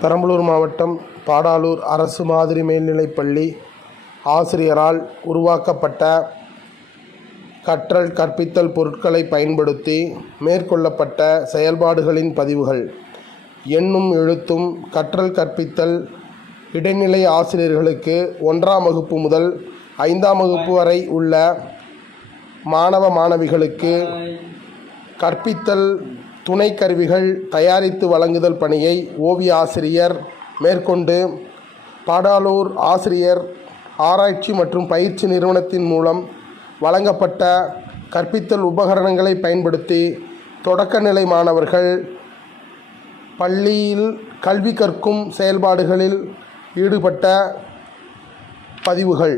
பெரம்பலூர் மாவட்டம் பாடாலூர் அரசு மாதிரி மேல்நிலைப்பள்ளி ஆசிரியரால் உருவாக்கப்பட்ட கற்றல் கற்பித்தல் பொருட்களை பயன்படுத்தி மேற்கொள்ளப்பட்ட செயல்பாடுகளின் பதிவுகள். எண்ணும் எழுத்தும் கற்றல் கற்பித்தல் இடைநிலை ஆசிரியர்களுக்கு ஒன்றாம் வகுப்பு முதல் ஐந்தாம் வகுப்பு வரை உள்ள மாணவ மாணவிகளுக்கு கற்பித்தல் துணை கருவிகள் தயாரித்து வழங்குதல் பணியை ஓவிய ஆசிரியர் மேற்கொண்டு பாடாலூர் ஆசிரியர் ஆராய்ச்சி மற்றும் பயிற்சி நிறுவனத்தின் மூலம் வழங்கப்பட்ட கற்பித்தல் உபகரணங்களை பயன்படுத்தி தொடக்கநிலை மாணவர்கள் பள்ளியில் கல்வி கற்கும் செயல்பாடுகளில் ஈடுபட்ட பதிவுகள்.